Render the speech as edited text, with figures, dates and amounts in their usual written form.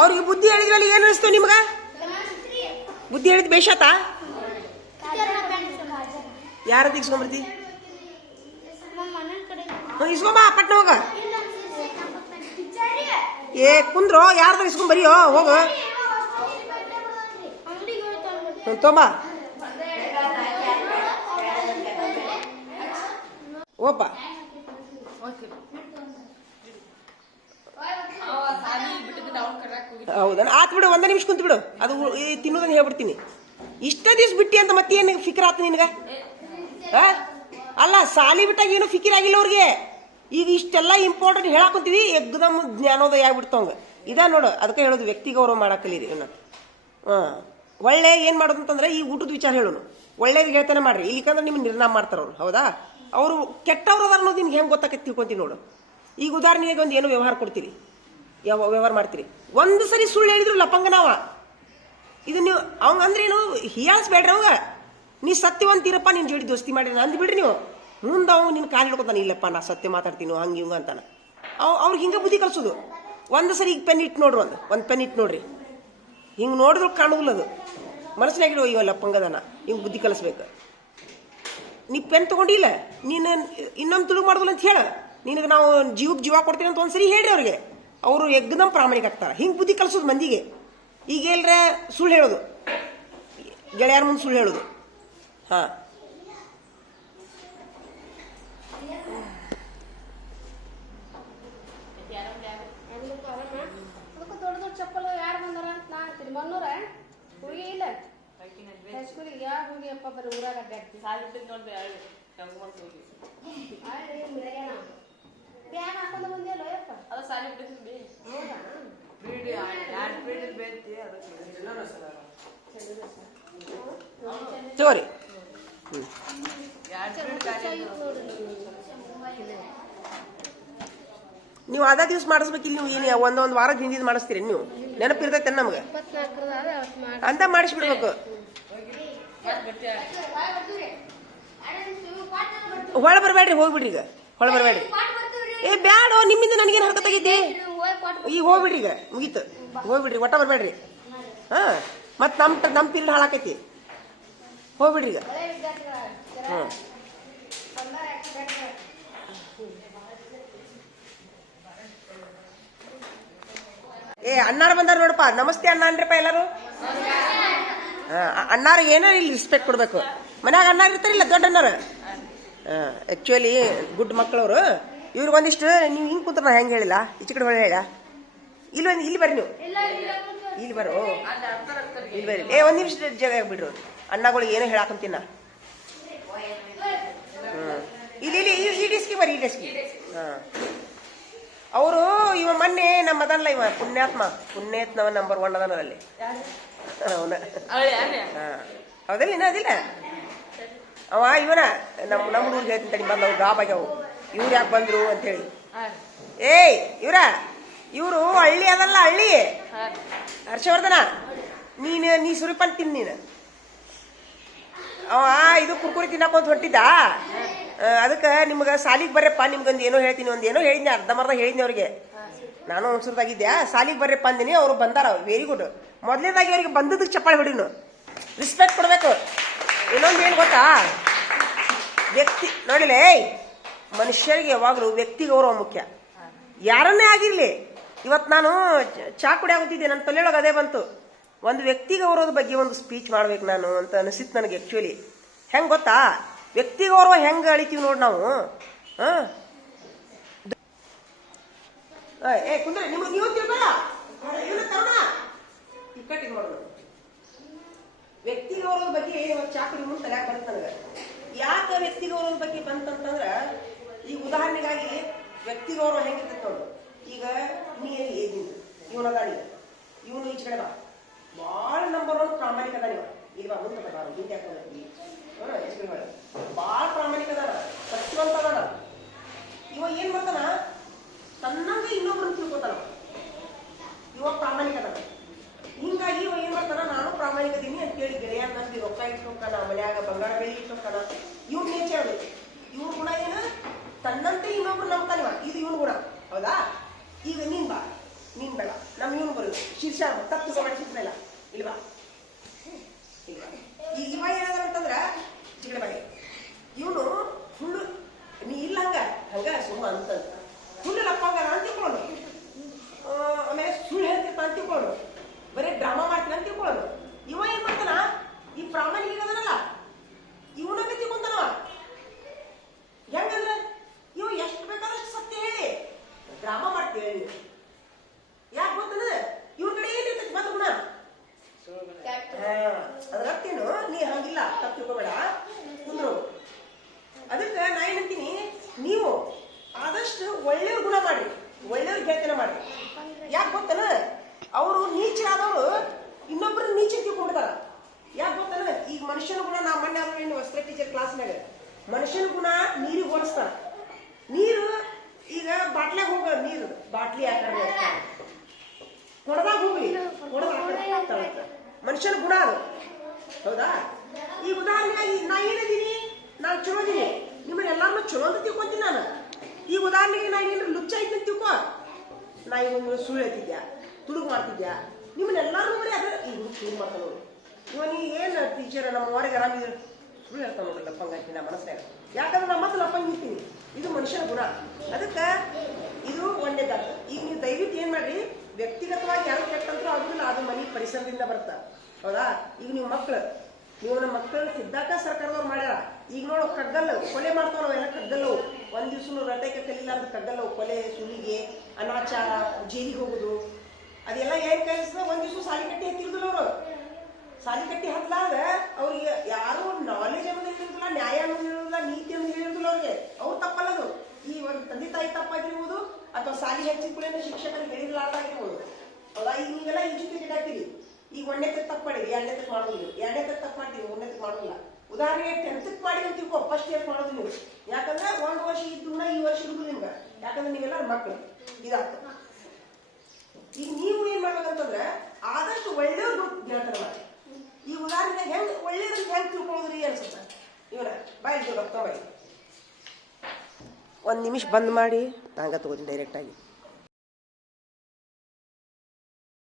ಅವ್ರಿಗೆ ಬುದ್ಧಿ ಹೇಳಿದ್ರಲ್ಲಿ ಏನು ಅನಿಸ್ತು ನಿಮ್ಗ? ಬುದ್ಧಿ ಹೇಳಿದ್ ಬೇಷಾತ? ಯಾರದ್ದು ಇಸ್ಕೊಂಬರ್ತಿ? ಇಸ್ಕೊಂಬ ಪಟ್ನ ಹೋಗ. ಏ ಕುಂದ್ರೋ, ಯಾರ್ದು ಇಸ್ಕೊಂಬರಿಯೋ ಹೋಗು. ತೊಂಬ ಓಪ. ಹೌದಾ? ಆತ್ ಬಿಡು, ಒಂದ ನಿಮಿಷ ಕುಂತ ಬಿಡು, ಅದು ತಿನ್ನೋದನ್ನ ಹೇಳ್ಬಿಡ್ತೀನಿ. ಇಷ್ಟ ದಿವ್ಸ ಬಿಟ್ಟಿ ಅಂತ ಮತ್ತೇನು ಫಿಕ್ರ್ ಆತ ನಿನಗ? ಅಲ್ಲ, ಸಾಲಿ ಬಿಟ್ಟಾಗ ಏನು ಫಿಕಿರ್ ಆಗಿಲ್ಲ ಅವ್ರಿಗೆ. ಈಗ ಇಷ್ಟೆಲ್ಲ ಇಂಪಾರ್ಟೆಂಟ್ ಹೇಳಾಕೊಂತೀವಿ, ಎಗ್ದಮ್ ಜ್ಞಾನೋದಯ ಆಗ್ಬಿಡ್ತವಂಗ. ಇದಾ ನೋಡು, ಅದಕ್ಕೆ ಹೇಳೋದು ವ್ಯಕ್ತಿ ಗೌರವ ಮಾಡಕ್ಕಲಿರಿ. ಒಳ್ಳೆ ಏನು ಮಾಡೋದು ಅಂತಂದ್ರೆ, ಈ ಊಟದ ವಿಚಾರ ಹೇಳೋನು, ಒಳ್ಳೇದು ಹೇಳ್ತಾನೆ ಮಾಡ್ರಿ. ಇಲ್ಲಿಕಂದ್ರೆ ನಿಮ್ಗೆ ನಿರ್ನಾಮ ಮಾಡ್ತಾರ ಅವ್ರು. ಹೌದಾ? ಅವರು ಕೆಟ್ಟವ್ರು ಅದಾರ ಅನ್ನೋದು ನಿಮ್ಗೆ ಹೆಂಗೆ ಗೊತ್ತಾಕೈತಿ ತಿಳ್ಕೊಂತೀವಿ ನೋಡು. ಈಗ ಉದಾಹರಣೆಗೆ ಒಂದು ಏನೋ ವ್ಯವಹಾರ ಕೊಡ್ತೀರಿ, ಯಾವ ವ್ಯವಹಾರ ಮಾಡ್ತೀರಿ, ಒಂದು ಸರಿ ಸುಳ್ಳು ಹೇಳಿದ್ರು ಲಪಂಗನವ. ಇದು ನೀವು ಅವಂಗ ಅಂದ್ರೆ ಏನು ಹೀಯಾಳಿಸ್ಬೇಡ್ರಿ ಅವಂಗ. ನೀ ಸತ್ಯವಂತೀರಪ್ಪ, ನಿನ್ನ ಜೋಡಿ ದೋಸ್ತಿ ಮಾಡಿ ಅಂದ್ ಬಿಡ್ರಿ ನೀವು. ಮುಂದೆ ಅವ್ ನಿನ್ನ ಕಾಲು ಹಿಡ್ಕೊತಾನೆ, ಇಲ್ಲಪ್ಪ ನಾ ಸತ್ಯ ಮಾತಾಡ್ತೀನಿ ಹಂಗೆ ಹಿಂಗ ಅಂತಾನೆ. ಅವ್ರಿಗೆ ಹಿಂಗೆ ಬುದ್ಧಿ ಕಲ್ಸೋದು. ಒಂದು ಸರಿ ಈಗ ಪೆನ್ ಇಟ್ಟು ನೋಡ್ರಿ, ಒಂದು ಪೆನ್ ಇಟ್ಟು ನೋಡ್ರಿ, ಹಿಂಗೆ ನೋಡಿದ್ರು ಕಾಣುವುದಿಲ್ಲ ಅದು. ಮನಸ್ಸಿನಾಗಿರೋ ಇವ ಲಪ್ಪಂಗದನ, ಹಿಂಗೆ ಬುದ್ಧಿ ಕಲಿಸ್ಬೇಕು. ನೀ ಪೆನ್ ತೊಗೊಂಡಿಲ್ಲ, ನೀನು ಇನ್ನೊಂದು ತುಳುಗು ಮಾಡೋದಿಲ್ಲ ಅಂತ ಹೇಳ. ನಿನಗೆ ನಾವು ಜೀವಕ್ಕೆ ಜೀವ ಕೊಡ್ತೀನಿ ಅಂತ ಒಂದ್ಸರಿ ಹೇಳ್ರಿ ಅವ್ರಿಗೆ. ಅವರು ಎಗ್ದಮ್ ಪ್ರಾಮಾಣಿಕ ಆಗ್ತಾರೆ. ಹಿಂಗೆ ಬುದ್ಧಿ ಕಲಿಸೋದು ಮಂದಿಗೆ. ಈಗ ಎಲ್ರ ಸುಳ್ಳು ಹೇಳೋದು, ಗೆಳೆಯರ ಮುಂದೆ ಸುಳ್ಳು ಹೇಳೋದು. ಹಾಂ, ಸರಿ. ನೀವು ಅದ ದಿವ್ಸ ಮಾಡಿಸ್ಬೇಕಿಲ್ಲ. ನೀವು ಏನು ಒಂದೊಂದು ವಾರದ ಹಿಂದಿದ್ದು ಮಾಡಿಸ್ತೀರಿ ನೀವು? ನೆನಪಿರ್ತೈತೆ ನಮ್ಗೆ ಅಂತ ಮಾಡಿಸ್ಬಿಡ್ಬೇಕು. ಹೊಳ ಬರಬೇಡ್ರಿ, ಹೋಗ್ಬಿಡ್ರಿ. ಈಗ ಹೊಳ ಬರಬೇಡ್ರಿ. ಏ ಬ್ಯಾಡ, ನಿಮ್ಮಿಂದ ನನಗೇನು ಹರ್ಕತ್ತಾಗೈತಿ. ಈಗ ಹೋಗ್ಬಿಡ್ರಿ, ಈಗ ಮುಗೀತು, ಹೋಗ್ಬಿಡ್ರಿ, ಒಟ್ಟ ಬರಬೇಡ್ರಿ. ಹಾಂ, ಮತ್ತು ನಮ್ಮ ಪೀರಿಯಡ್ ಹಾಳಾಕೈತಿ. ಹೋಗ್ಬಿಡ್ರಿ ಈಗ. ಹ್ಞೂ, ಏ ಅಣ್ಣಾರು ಬಂದಾರ ನೋಡಪ್ಪ. ನಮಸ್ತೆ ಅಣ್ಣ ಅನ್ರಿಪ್ಪ ಎಲ್ಲರೂ. ಅಣ್ಣಾರಿಗೆ ಏನೋ ಇಲ್ಲಿ ರೆಸ್ಪೆಕ್ಟ್ ಕೊಡ್ಬೇಕು. ಮನ್ಯಾಗ ಅಣ್ಣಾರು ಇರ್ತಾರಿಲ್ಲ, ದೊಡ್ಡ ಅಣ್ಣಾರು. Actually good ಮಕ್ಕಳವರು. ಇವ್ರಿಗೆ ಒಂದಿಷ್ಟು ನೀವು ಹಿಂಗೆ ಕೂತ್ರ ನಾ ಹೆಂಗೆ ಹೇಳಿಲ್ಲ, ಈಚೆ ಕಡೆ ಹೊಳೆ ಹೇಳ. ಇಲ್ಲಿ ಬರ್ರಿ, ನೀವು ಇಲ್ಲಿ ಬರೋ, ಇಲ್ಲಿ ಬರ್ರಿ. ಏ ಒಂದು ನಿಮಿಷ ಜಾಗ ಬಿಡ್ರು. ಅಣ್ಣಗಳಿಗೆ ಏನೋ ಹೇಳಾಕಂತೀನ. ಇಲ್ಲಿ ಈ ಡೆಸ್ಕಿ ಬರ್ರಿ, ಈ ಡೆಸ್ಕಿ. ಹಾಂ, ಅವರು ಇವ ಮೊನ್ನೆ ನಮ್ಮ ಅದಲ್ಲ, ಇವ ಪುಣ್ಯಾತ್ಮವ ನಂಬರ್ 1 ಅದನ ಅಲ್ಲಿ. ಅವನ ಹೌದಲ್ಲ, ಇನ್ನ ಅದಿಲ್ಲ ಅವ. ಇವನ ನಮ್ಮ ಹುಡುಗರಿಗೆ ಹೇಳ್ತೀನಿ ತಡಿ, ಬಂದವು ಗಾಬಾಗ್ಯಾವು. ಇವ್ರು ಯಾಕೆ ಬಂದ್ರು ಅಂತೇಳಿ. ಏಯ್ ಇವರು ಹಳ್ಳಿ ಅದಲ್ಲ, ಹಳ್ಳಿ. ಹರ್ಷವರ್ಧನ, ನೀ ಸುರಿಪನ್ ತಿನ್. ನೀನು ಅವ ಇದು ಕುರ್ಕುರಿ ತಿನ್ನಕೊಂತ ಹೊಂಟಿದ್ದ. ಅದಕ್ಕೆ ನಿಮ್ಗೆ ಸಾಲಿಗೆ ಬರ್ರಪ್ಪ, ನಿಮ್ಗೊಂದು ಏನೋ ಹೇಳ್ತೀನಿ. ಒಂದು ಏನೋ ಹೇಳಿದ್ನಿ, ಅರ್ಧಮರ್ಧ ಹೇಳಿದ್ನಿ ಅವ್ರಿಗೆ. ನಾನು ಒಂದ್ಸರ್ದಾಗಿದ್ದೆ. ಸಾಲಿಗೆ ಬರ್ರಪ್ಪ ಅಂದಿನಿ, ಅವ್ರು ಬಂದಾರ. Very good. ಮೊದಲನೇದಾಗಿ ಅವ್ರಿಗೆ ಬಂದದಕ್ಕೆ ಚಪ್ಪಾಳೆ ಹೊಡಿನು, ರಿಸ್ಪೆಕ್ಟ್ ಕೊಡ್ಬೇಕು. ಇನ್ನೊಂದು ಏನು ಗೊತ್ತಾ, ವ್ಯಕ್ತಿ ನೋಡಿಲ್ಲ, ಮನುಷ್ಯರಿಗೆ ಯಾವಾಗಲೂ ವ್ಯಕ್ತಿ ಗೌರವ ಮುಖ್ಯ. ಯಾರನ್ನೇ ಆಗಿರಲಿ. ಇವತ್ತು ನಾನು ಚಾ ಕುಡಿಯಾಗುತ್ತಿದ್ದೆ, ನನ್ನ ತಲೆಯೊಳಗೆ ಅದೇ ಬಂತು. ಒಂದು ವ್ಯಕ್ತಿ ಗೌರವದ ಬಗ್ಗೆ ಒಂದು ಸ್ಪೀಚ್ ಮಾಡ್ಬೇಕು ನಾನು ಅಂತ ಅನಿಸಿತ್ತು ನನಗೆ. ಆ್ಯಕ್ಚುಲಿ ಹೆಂಗೆ ಗೊತ್ತಾ, ವ್ಯಕ್ತಿ ಗೌರವ ಹೆಂಗೆ ಅಳಿತೀವಿ ನೋಡಿ ನಾವು. ಹಾಂ, ಏ ಕುಂದ್ರೆ ನಿಮ್ಗೆ ನೀವು ತಿಳ್ಕೊಳ್ಳ ಕಟ್ಟಿಂಗ್ ಮಾಡೋದು. ವ್ಯಕ್ತಿ ಗೌರವದ ಬಗ್ಗೆ ಚಾಕಡಿ ಮುಂದೆ ತಲೆಯಾಗ ಬಂತು ನನಗೆ. ಯಾಕೆ ವ್ಯಕ್ತಿ ಗೌರವದ ಬಗ್ಗೆ ಬಂತಂತಂದ್ರೆ, ಈಗ ಉದಾಹರಣೆಗಾಗಿ ವ್ಯಕ್ತಿ ಗೌರವ ಹೆಂಗಿರ್ತೈತೆ ನೋಡು. ಈಗ ನೀ ಇವನದಾನಿ, ಇವನು ಈಚೆ ಕಡೆ ಬಾ, ಭಾಳ ನಂಬರ್ 1 ಪ್ರಾಮಾಣಿಕ ಅದ. ನೀವು ಇಲ್ವಾ ಮುಂದೆ ಬಾ, ಹಿಂದೆ ಹಾಕೊಂಡಿ ಭಾಳ ಪ್ರಾಮಾಣಿಕ ಅದಾನ, ಸತ್ಯವಂತ ಅದಾನ. ಇವ ಏನ್ ಮಾಡ್ತಾನ, ತನ್ನಂಗೆ ಇನ್ನೊಬ್ರನ್ನ ತಿಳ್ಕೊತಾನ. ಇವ ಪ್ರಾಮಾಣಿಕ ಅದಾನ. ಹಿಂಗಾಗಿ ಇವ ಏನ್ ಮಾಡ್ತಾನ, ನಾನು ಪ್ರಾಮಾಣಿಕದೀನಿ ಅಂತೇಳಿ ಗೆಳೆಯ ನಂಬಿ ರೊಕ್ಕ ಇಟ್ಕೊಂತಾನ, ಮನ್ಯಾಗ ಬಂಗಾರ ಬೆಳಿ ಇಟ್ಕೊಂತಾನ. ಇವ್ನ ನೇಚರ್ ಅದು. ಇವ್ನ ಗುಣ ಏನ, ತನ್ನಂತೆ ಇನ್ನೊಬ್ರು ನಂಬ್ತಾನ. ಇದು ಇವನ್ ಗುಣ. ಹೌದಾ? ಈಗ ನೀನ್ ಬೇಡ, ನಮ್ಮ ಇವನು ಬರು. ಶೀರ್ಷ ತಪ್ಪು ತಿಳ್ಕೊಬೇಡ ಶೀರ್ಷ ಇಲ್ವಾ ಇವ ಏನಂತಂದ್ರ ಚಿಗಡೆ ಬಾಯಿ ಇವನು ಸುಳ್ಳು ನೀ ಇಲ್ಲ ಹಂಗ ಸುಮ್ಮ ಅಂತ ಸುಳ್ಳು ಲಪ್ಪಂಗ ಅಂತ ತಿಳ್ಕೊಳ್ಳೋಣ ಆಮೇಲೆ ಸುಳ್ಳು ಹೇಳ್ತಿರ್ತ ಅಂತ ತಿಳ್ಕೊಳ್ಳೋಣ ಬರೀ ಡ್ರಾಮಾ ಮಾಡ್ತೀನಿ ಅಂತ ತಿಳ್ಕೊಳ್ಳೋಣ ಇವ ಏನ್ ಮಾಡ್ತಾನ ಈ ಪ್ರಾಮಾಣಿಕ ಅದನಲ್ಲ ಇವನಾಗ ತಿಳ್ಕೊಂತಾನವ ಹೆಂಗಂದ್ರ ಇವ ಎಷ್ಟು ಬೇಕಾದಷ್ಟು ಸತ್ಯ ಹೇಳಿ ಡ್ರಾಮಾ ಮಾಡ್ತೀವಿ ಯಾಕೆ ಗೊತ್ತದ ಇವ್ರ ಕಡೆ ಏನಿರ್ತೈತಿ ಬಂದ ಗುಣ ಅದ್ರತ್ತೇನು ನೀ ಹಂಗಿಲ್ಲ ತಪ್ಪು ತಿಳ್ಕೊಬೇಡ ಕುಂದ್ರು ಅದಕ್ಕೆ ನಾ ಏನಂತೀನಿ ನೀವು ಆದಷ್ಟು ಒಳ್ಳೆಯವ್ರ ಗುಣ ಮಾಡ್ರಿ ಒಳ್ಳೆಯವ್ರ ಗೆಳತನ ಮಾಡ್ರಿ ಯಾಕೆ ಗೊತ್ತನ ಅವರು ನೀಚರಾದವರು ಇನ್ನೊಬ್ಬರು ನೀಚ ತಿಳ್ಕೊಂಡ್ಬಿಡ್ತಾರ ಯಾಕೆ ಗೊತ್ತನ ಈಗ ಮನುಷ್ಯನ ಗುಣ ನಾ ಮೊನ್ನೆ ಆದ್ರೂ ಏನು ವಸ್ತ್ರ ಟೀಚರ್ ಕ್ಲಾಸ್ನಾಗ ಮನುಷ್ಯನ ಗುಣ ನೀರಿಗೆ ಹೋಲಿಸ್ತಾರ ನೀರು ಈಗ ಬಾಟ್ಲಾಗ ಹೋಗ ನೀರು ಬಾಟ್ಲಿ ಯಾಕಂದ್ರೆ ಕೊಡದಾಗ ಹೋಗ್ರಿ ಮನುಷ್ಯನ ಗುಣ ಅದು ಹೌದಾ ಈಗ ಉದಾಹರಣೆಯಾಗಿ ನಾ ಏನಿದ್ದೀನಿ ನಾನು ಚಲೋ ಇದೀನಿ ನಿಮ್ಮನ್ನ ಎಲ್ಲಾರನ್ನೂ ಚಲೋ ಅಂತ ತಿಳ್ಕೊಂತೀನಿ ನಾನು ಈಗ ಉದಾಹರಣೆಗೆ ನಾ ಏನಾರ ಲುಚ್ಚ ಐತಿ ಅಂತ ತಿಳ್ಕೊ ನಾ ಈಗ ಒಂದು ಸುಳ್ಳು ಹೇಳ್ತಿದ್ಯಾ ತುಡುಗು ಮಾಡ್ತಿದ್ಯಾ ನಿಮ್ಮನ್ನೆಲ್ಲಾರು ನೋಡಿ ಅದ್ರ ಈಗ ಸುಳ್ಳು ಮಾಡ್ತಾನೆ ನೋಡಿ ಇವನು ಏನು ಟೀಚರ್ ನಮ್ಮ ಹೊರಗೆ ಆರಾಮಿದ್ರು ಸುಳ್ಳು ಹೇಳ್ತಾನೆ ನೋಡ್ರಿ ಲಪ್ಪಂಗ ಅಂತೀನಿ ನಾ ಮನಸ್ಸಿನಾಗ ಯಾಕಂದ್ರೆ ನಮ್ಮ ಮತ್ತೆ ಲಪ್ಪಂಗ ಇರ್ತೀನಿ ಇದು ಮನುಷ್ಯನ ಗುಣ ಅದಕ್ಕೆ ಇದು ಒಂದೇದಾತ ಈಗ ನೀವು ದಯವಿಟ್ಟು ಏನ್ ಮಾಡ್ರಿ ವ್ಯಕ್ತಿಗತವಾಗಿ ಯಾರು ಕೆಟ್ಟಂತೂ ಆಗುದಿಲ್ಲ ಅದು ಮನೆ ಪರಿಸರದಿಂದ ಬರ್ತಾ ಹೌದಾ ಈಗ ನೀವು ಮಕ್ಕಳು ನೀವು ನಮ್ಮ ಮಕ್ಕಳು ಸಿದ್ಧಾಕ ಸರ್ಕಾರದವ್ರು ಮಾಡ್ಯಾರ ಈಗ ನೋಡು ಕಗ್ಗಲ್ಲು ಕೊಲೆ ಮಾಡ್ತಾವ ನಾವೆಲ್ಲ ಕಗ್ಗಲ್ಲು ಒಂದ್ ದಿವ್ಸ ರಟೈಕ ಕಲಿಲಾರ್ದು ಕಗ್ಗಲ್ಲು ಕೊಲೆ ಸುಲಿಗೆ ಅನಾಚಾರ ಜೈಲಿಗೆ ಹೋಗುದು ಅದೆಲ್ಲ ಏನ್ ಕಲಿಸ್ತದ ಒಂದ್ ದಿವ್ಸ ಸಾಲಿ ಕಟ್ಟಿ ಹತ್ತಿರುದಿಲ್ಲ ಅವರು ಸಾಲಿ ಕಟ್ಟಿ ಹತ್ತಲಾರ್ದ ಅವ್ರಿಗೆ ಯಾರು ನಾಲೆಜ್ ಅನ್ನೋದು ಹೇಳಿರುದಿಲ್ಲ ನ್ಯಾಯ ಅನ್ನೋದು ಹೇಳಿರುದಿಲ್ಲ ನೀತಿ ಅನ್ನೋದು ಹೇಳಿರುದಿಲ್ಲ ಅವ್ರಿಗೆ ಅವ್ರು ತಪ್ಪಲ್ಲದು ಈ ಒಂದು ತಂದೆ ತಾಯಿ ತಪ್ಪಾಗಿರ್ಬೋದು ಅಥವಾ ಸಾಲಿ ಹೆಚ್ಚಿನ ಕೂಡ ಶಿಕ್ಷಕರಿಗೆ ಹೇಳಿರ್ಲಾರ್ದಾಗಿರ್ಬೋದು ಹೌದಾ ಈಗ ನೀವೆಲ್ಲ ಎಜುಕೇಟೆಡ್ ಆಗ್ತೀರಿ ಈಗ ಒಂದನೇ ತಪ್ಪು ಮಾಡಿದ್ರಿ ಎರಡನೇ ತಪ್ಪು ಮಾಡೋದಿಲ್ಲ ಎರಡನೇ ತಪ್ಪು ಮಾಡ್ತೀವಿ ಒಂದನೇ ತಪ್ಪು ಮಾಡೋದಿಲ್ಲ ಉದಾಹರಣೆಗೆ 10th ಮಾಡಿ ಅಂತ ತಿಳ್ಕೊ ಫಸ್ಟ್ ಇಯರ್ ಮಾಡೋದು ನೀವು ಯಾಕಂದ್ರೆ ಒಂದು ವರ್ಷ ಇದ್ದು ಈ ವರ್ಷ ಇರುದು ನಿಮ್ಗೆ ಯಾಕಂದ್ರೆ ನೀವೆಲ್ಲ ಮಕ್ಕಳು ಇದಾಗ್ತದೆ ಈಗ ನೀವು ಏನ್ ಮಾಡ್ಬೇಕಂತಂದ್ರೆ ಆದಷ್ಟು ಒಳ್ಳೆಯವ್ರು ಗೆಳತನ ಮಾಡಿ ಈ ಉದಾಹರಣೆ ಹೆಂಗ್ ಒಳ್ಳೆಯವ್ರಿಗೆ ಹೆಂಗ್ ತಿಳ್ಕೊಳ್ಳೋದ್ರಿ ಅನ್ಸುತ್ತೆ ಇವನ ಬಾಯ್ ಬಾಯ್ 1 ನಿಮಿಷ ಬಂದ್ ಮಾಡಿ ಹಂಗ ತಗೋತೀನಿ ಡೈರೆಕ್ಟ್ ಆಗಿ